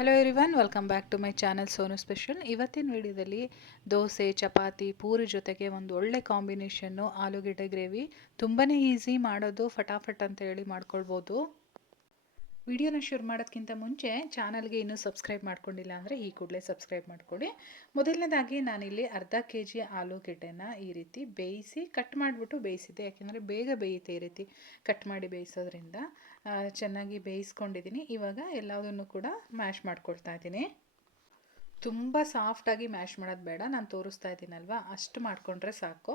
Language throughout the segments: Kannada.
Hello everyone, welcome back to my channel Sonu special. ಇವತ್ತಿನ ವಿಡಿಯೋದಲ್ಲಿ ದೋಸೆ, ಚಪಾತಿ, ಪೂರಿ ಜೊತೆಗೆ ಒಂದು ಒಳ್ಳೆ ಕಾಂಬಿನೇಷನ್ನು ಆಲೂಗೆಡ್ಡೆ ಗ್ರೇವಿ. ತುಂಬಾ ಈಸಿ ಮಾಡೋದು, ಫಟಾಫಟ್ ಅಂತ ಹೇಳಿ ಮಾಡ್ಕೊಳ್ಬೋದು. ವಿಡಿಯೋನ ಶುರು ಮಾಡೋದಕ್ಕಿಂತ ಮುಂಚೆ ಚಾನಲ್ಗೆ ಇನ್ನೂ ಸಬ್ಸ್ಕ್ರೈಬ್ ಮಾಡ್ಕೊಂಡಿಲ್ಲ ಅಂದರೆ ಈ ಕೂಡಲೇ ಸಬ್ಸ್ಕ್ರೈಬ್ ಮಾಡ್ಕೊಳ್ಳಿ. ಮೊದಲನೇದಾಗಿ ನಾನಿಲ್ಲಿ ಅರ್ಧ kg ಆಲೂಗೆಡ್ಡೆನ ಈ ರೀತಿ ಬೇಯಿಸಿ ಕಟ್ ಮಾಡಿಬಿಟ್ಟು ಬೇಯಿಸಿದ್ದೆ. ಯಾಕೆಂದರೆ ಬೇಗ ಬೇಯುತ್ತೆ ಈ ರೀತಿ ಕಟ್ ಮಾಡಿ ಬೇಯಿಸೋದ್ರಿಂದ. ಚೆನ್ನಾಗಿ ಬೇಯಿಸ್ಕೊಂಡಿದ್ದೀನಿ. ಇವಾಗ ಎಲ್ಲದನ್ನು ಕೂಡ ಮ್ಯಾಶ್ ಮಾಡ್ಕೊಳ್ತಾ ಇದ್ದೀನಿ. ತುಂಬ ಸಾಫ್ಟಾಗಿ ಮ್ಯಾಶ್ ಮಾಡೋದು ಬೇಡ, ನಾನು ತೋರಿಸ್ತಾ ಇದ್ದೀನಲ್ವ ಅಷ್ಟು ಮಾಡಿಕೊಂಡ್ರೆ ಸಾಕು.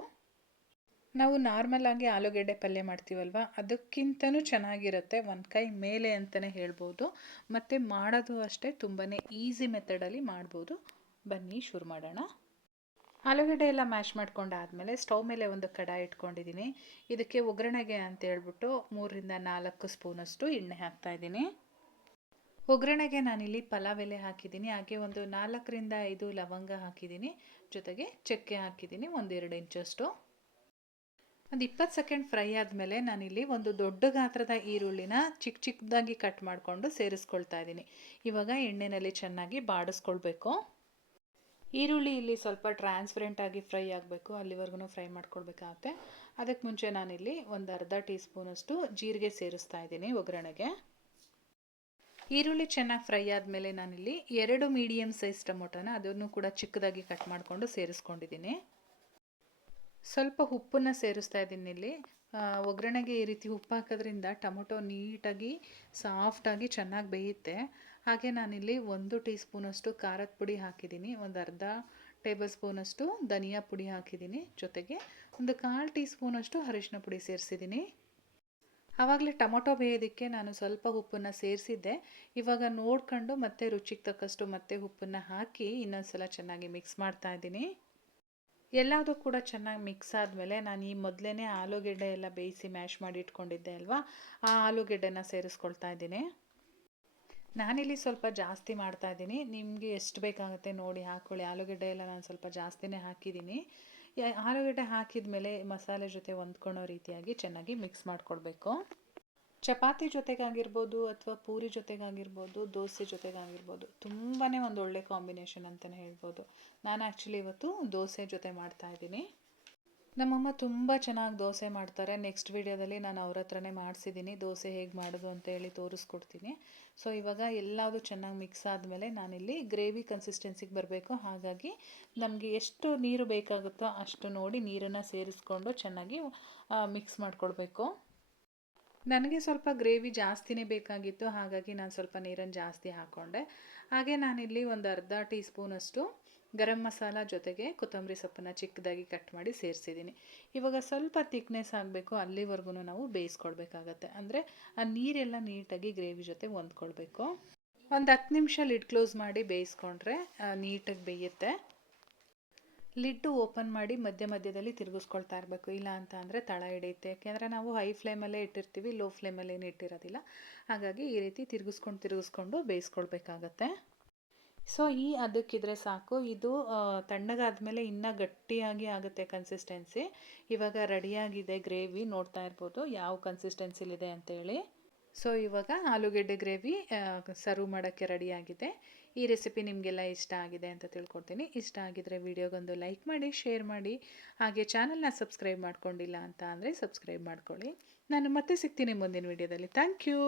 ನಾವು ನಾರ್ಮಲಾಗಿ ಆಲೂಗೆಡ್ಡೆ ಪಲ್ಯ ಮಾಡ್ತೀವಲ್ವ, ಅದಕ್ಕಿಂತನೂ ಚೆನ್ನಾಗಿರುತ್ತೆ, ಒಂದು ಕೈ ಮೇಲೆ ಅಂತಲೇ ಹೇಳ್ಬೋದು. ಮತ್ತು ಮಾಡೋದು ಅಷ್ಟೇ ತುಂಬಾ ಈಸಿ ಮೆಥಡಲ್ಲಿ ಮಾಡ್ಬೋದು. ಬನ್ನಿ ಶುರು ಮಾಡೋಣ. ಆಲೂಗೆಡ್ಡೆ ಎಲ್ಲ ಮ್ಯಾಶ್ ಮಾಡ್ಕೊಂಡಾದಮೇಲೆ ಸ್ಟವ್ ಮೇಲೆ ಒಂದು ಕಡಾಯಿ ಇಟ್ಕೊಂಡಿದ್ದೀನಿ. ಇದಕ್ಕೆ ಒಗ್ಗರಣೆಗೆ ಅಂತ ಹೇಳ್ಬಿಟ್ಟು 3-4 ಸ್ಪೂನಷ್ಟು ಎಣ್ಣೆ ಹಾಕ್ತಾಯಿದ್ದೀನಿ. ಒಗ್ಗರಣೆಗೆ ನಾನಿಲ್ಲಿ ಪಲಾವ್ ಎಲೆ ಹಾಕಿದ್ದೀನಿ, ಹಾಗೆ ಒಂದು 4-5 ಲವಂಗ ಹಾಕಿದ್ದೀನಿ, ಜೊತೆಗೆ ಚಕ್ಕೆ ಹಾಕಿದ್ದೀನಿ, 1-2 ಇಂಚಷ್ಟು. ಒಂದು 20 ಸೆಕೆಂಡ್ ಫ್ರೈ ಆದಮೇಲೆ ನಾನಿಲ್ಲಿ ಒಂದು ದೊಡ್ಡ ಗಾತ್ರದ ಈರುಳ್ಳಿನ ಚಿಕ್ಕ ಚಿಕ್ಕದಾಗಿ ಕಟ್ ಮಾಡಿಕೊಂಡು ಸೇರಿಸ್ಕೊಳ್ತಾ ಇದ್ದೀನಿ. ಇವಾಗ ಎಣ್ಣೆಯಲ್ಲಿ ಚೆನ್ನಾಗಿ ಬಾಡಿಸ್ಕೊಳ್ಬೇಕು. ಈರುಳ್ಳಿ ಇಲ್ಲಿ ಸ್ವಲ್ಪ ಟ್ರಾನ್ಸ್ಪರೆಂಟಾಗಿ ಫ್ರೈ ಆಗಬೇಕು, ಅಲ್ಲಿವರೆಗೂ ಫ್ರೈ ಮಾಡ್ಕೊಳ್ಬೇಕಾಗತ್ತೆ. ಅದಕ್ಕೆ ಮುಂಚೆ ನಾನಿಲ್ಲಿ ಒಂದು ಅರ್ಧ ಟೀ ಸ್ಪೂನಷ್ಟು ಜೀರಿಗೆ ಸೇರಿಸ್ತಾ ಇದ್ದೀನಿ ಒಗ್ಗರಣೆಗೆ. ಈರುಳ್ಳಿ ಚೆನ್ನಾಗಿ ಫ್ರೈ ಆದಮೇಲೆ ನಾನಿಲ್ಲಿ 2 ಮೀಡಿಯಮ್ ಸೈಜ್ ಟೊಮೊಟೊನ ಅದನ್ನು ಕೂಡ ಚಿಕ್ಕದಾಗಿ ಕಟ್ ಮಾಡಿಕೊಂಡು ಸೇರಿಸ್ಕೊಂಡಿದ್ದೀನಿ. ಸ್ವಲ್ಪ ಉಪ್ಪನ್ನು ಸೇರಿಸ್ತಾ ಇದ್ದೀನಿ ಇಲ್ಲಿ. ಒಗ್ಗರಣೆಗೆ ಈ ರೀತಿ ಉಪ್ಪು ಹಾಕೋದ್ರಿಂದ ಟೊಮೊಟೊ ನೀಟಾಗಿ ಸಾಫ್ಟಾಗಿ ಚೆನ್ನಾಗಿ ಬೇಯುತ್ತೆ. ಹಾಗೆ ನಾನಿಲ್ಲಿ 1 ಟೀ ಸ್ಪೂನಷ್ಟು ಖಾರದ ಪುಡಿ ಹಾಕಿದ್ದೀನಿ, ಒಂದು ಅರ್ಧ ಟೇಬಲ್ ಸ್ಪೂನಷ್ಟು ಧನಿಯಾ ಪುಡಿ ಹಾಕಿದ್ದೀನಿ, ಜೊತೆಗೆ ಒಂದು 1/4 ಟೀ ಸ್ಪೂನಷ್ಟು ಅರಿಶಿನ ಪುಡಿ ಸೇರಿಸಿದ್ದೀನಿ. ಆವಾಗಲೇ ಟೊಮೊಟೊ ಬೇಯೋದಕ್ಕೆ ನಾನು ಸ್ವಲ್ಪ ಉಪ್ಪನ್ನು ಸೇರಿಸಿದ್ದೆ. ಇವಾಗ ನೋಡ್ಕೊಂಡು ಮತ್ತೆ ರುಚಿಗೆ ತಕ್ಕಷ್ಟು ಮತ್ತೆ ಉಪ್ಪನ್ನು ಹಾಕಿ ಇನ್ನೊಂದು ಸಲ ಚೆನ್ನಾಗಿ ಮಿಕ್ಸ್ ಮಾಡ್ತಾ ಇದ್ದೀನಿ. ಎಲ್ಲದೂ ಕೂಡ ಚೆನ್ನಾಗಿ ಮಿಕ್ಸ್ ಆದಮೇಲೆ ನಾನು ಈ ಮೊದಲೇ ಆಲೂಗೆಡ್ಡೆ ಎಲ್ಲ ಬೇಯಿಸಿ ಮ್ಯಾಶ್ ಮಾಡಿ ಇಟ್ಕೊಂಡಿದ್ದೆ ಅಲ್ವಾ, ಆ ಆಲೂಗೆಡ್ಡೆನ ಸೇರಿಸ್ಕೊಳ್ತಾ ಇದ್ದೀನಿ. ನಾನಿಲ್ಲಿ ಸ್ವಲ್ಪ ಜಾಸ್ತಿ ಮಾಡ್ತಾ ಇದ್ದೀನಿ, ನಿಮಗೆ ಎಷ್ಟು ಬೇಕಾಗುತ್ತೆ ನೋಡಿ ಹಾಕ್ಕೊಳ್ಳಿ. ಆಲೂಗೆಡ್ಡೆ ಎಲ್ಲ ನಾನು ಸ್ವಲ್ಪ ಜಾಸ್ತಿನೇ ಹಾಕಿದ್ದೀನಿ. ಆಲೂಗೆಡ್ಡೆ ಹಾಕಿದ ಮೇಲೆ ಮಸಾಲೆ ಜೊತೆ ಹೊಂದ್ಕೊಳ್ಳೋ ರೀತಿಯಾಗಿ ಚೆನ್ನಾಗಿ ಮಿಕ್ಸ್ ಮಾಡಿಕೊಡ್ಬೇಕು. ಚಪಾತಿ ಜೊತೆಗಾಗಿರ್ಬೋದು ಅಥವಾ ಪೂರಿ ಜೊತೆಗಾಗಿರ್ಬೋದು, ದೋಸೆ ಜೊತೆಗಾಗಿರ್ಬೋದು, ತುಂಬಾ ಒಂದು ಒಳ್ಳೆ ಕಾಂಬಿನೇಷನ್ ಅಂತಲೇ ಹೇಳ್ಬೋದು. ನಾನು ಆ್ಯಕ್ಚುಲಿ ಇವತ್ತು ದೋಸೆ ಜೊತೆ ಮಾಡ್ತಾಯಿದ್ದೀನಿ. ನಮ್ಮಮ್ಮ ತುಂಬ ಚೆನ್ನಾಗಿ ದೋಸೆ ಮಾಡ್ತಾರೆ. ನೆಕ್ಸ್ಟ್ ವಿಡಿಯೋದಲ್ಲಿ ನಾನು ಅವ್ರ ಹತ್ರನೇ ಮಾಡಿಸಿದ್ದೀನಿ, ದೋಸೆ ಹೇಗೆ ಮಾಡೋದು ಅಂತ ಹೇಳಿ ತೋರಿಸ್ಕೊಡ್ತೀನಿ. ಸೊ ಇವಾಗ ಎಲ್ಲದೂ ಚೆನ್ನಾಗಿ ಮಿಕ್ಸ್ ಆದಮೇಲೆ ನಾನಿಲ್ಲಿ ಗ್ರೇವಿ ಕನ್ಸಿಸ್ಟೆನ್ಸಿಗೆ ಬರಬೇಕು. ಹಾಗಾಗಿ ನಮಗೆ ಎಷ್ಟು ನೀರು ಬೇಕಾಗುತ್ತೋ ಅಷ್ಟು ನೋಡಿ ನೀರನ್ನು ಸೇರಿಸ್ಕೊಂಡು ಚೆನ್ನಾಗಿ ಮಿಕ್ಸ್ ಮಾಡಿಕೊಡ್ಬೇಕು. ನನಗೆ ಸ್ವಲ್ಪ ಗ್ರೇವಿ ಜಾಸ್ತಿನೇ ಬೇಕಾಗಿತ್ತು, ಹಾಗಾಗಿ ನಾನು ಸ್ವಲ್ಪ ನೀರನ್ನು ಜಾಸ್ತಿ ಹಾಕ್ಕೊಂಡೆ. ಹಾಗೆ ನಾನಿಲ್ಲಿ ಒಂದು ಅರ್ಧ ಟೀ ಸ್ಪೂನಷ್ಟು ಗರಂ ಮಸಾಲ ಜೊತೆಗೆ ಕೊತ್ತಂಬರಿ ಸೊಪ್ಪನ್ನು ಚಿಕ್ಕದಾಗಿ ಕಟ್ ಮಾಡಿ ಸೇರಿಸಿದ್ದೀನಿ. ಇವಾಗ ಸ್ವಲ್ಪ ತಿಕ್ನೆಸ್ ಆಗಬೇಕು, ಅಲ್ಲಿವರೆಗೂ ನಾವು ಬೇಯಿಸ್ಕೊಳ್ಬೇಕಾಗತ್ತೆ. ಅಂದರೆ ಆ ನೀರೆಲ್ಲ ನೀಟಾಗಿ ಗ್ರೇವಿ ಜೊತೆ ಹೊಂದ್ಕೊಳ್ಬೇಕು. ಒಂದು 10 ನಿಮಿಷ ಲಿಡ್ ಕ್ಲೋಸ್ ಮಾಡಿ ಬೇಯಿಸ್ಕೊಂಡ್ರೆ ನೀಟಾಗಿ ಬೇಯುತ್ತೆ. ಲಿಡ್ಡು ಓಪನ್ ಮಾಡಿ ಮಧ್ಯ ಮಧ್ಯದಲ್ಲಿ ತಿರುಗಿಸ್ಕೊಳ್ತಾ ಇರಬೇಕು, ಇಲ್ಲ ಅಂತ ಅಂದರೆ ತಳ ಹಿಡಿಯುತ್ತೆ. ಯಾಕೆಂದರೆ ನಾವು ಹೈ ಫ್ಲೇಮಲ್ಲೇ ಇಟ್ಟಿರ್ತೀವಿ, ಲೋ ಫ್ಲೇಮಲ್ಲೇನು ಇಟ್ಟಿರೋದಿಲ್ಲ. ಹಾಗಾಗಿ ಈ ರೀತಿ ತಿರುಗಿಸ್ಕೊಂಡು ಬೇಯಿಸ್ಕೊಳ್ಬೇಕಾಗತ್ತೆ. ಸೊ ಈ ಅದಕ್ಕಿದ್ರೆ ಸಾಕು. ಇದು ತಣ್ಣಗಾದ್ಮೇಲೆ ಇನ್ನೂ ಗಟ್ಟಿಯಾಗಿ ಆಗುತ್ತೆ ಕನ್ಸಿಸ್ಟೆನ್ಸಿ. ಇವಾಗ ರೆಡಿಯಾಗಿದೆ ಗ್ರೇವಿ, ನೋಡ್ತಾ ಇರ್ಬೋದು ಯಾವ ಕನ್ಸಿಸ್ಟೆನ್ಸಿಲಿದೆ ಅಂತೇಳಿ. ಸೊ ಇವಾಗ ಆಲೂಗೆಡ್ಡೆ ಗ್ರೇವಿ ಸರ್ವ್ ಮಾಡೋಕ್ಕೆ ರೆಡಿಯಾಗಿದೆ. ಈ ರೆಸಿಪಿ ನಿಮಗೆಲ್ಲ ಇಷ್ಟ ಆಗಿದೆ ಅಂತ ತಿಳ್ಕೊಳ್ತೀನಿ. ಇಷ್ಟ ಆಗಿದರೆ ವಿಡಿಯೋಗೊಂದು ಲೈಕ್ ಮಾಡಿ, ಶೇರ್ ಮಾಡಿ, ಹಾಗೆ ಚಾನಲ್ನ ಸಬ್ಸ್ಕ್ರೈಬ್ ಮಾಡ್ಕೊಂಡಿಲ್ಲ ಅಂತ ಅಂದರೆ ಸಬ್ಸ್ಕ್ರೈಬ್ ಮಾಡ್ಕೊಳ್ಳಿ. ನಾನು ಮತ್ತೆ ಸಿಗ್ತೀನಿ ಮುಂದಿನ ವಿಡಿಯೋದಲ್ಲಿ. Thank you.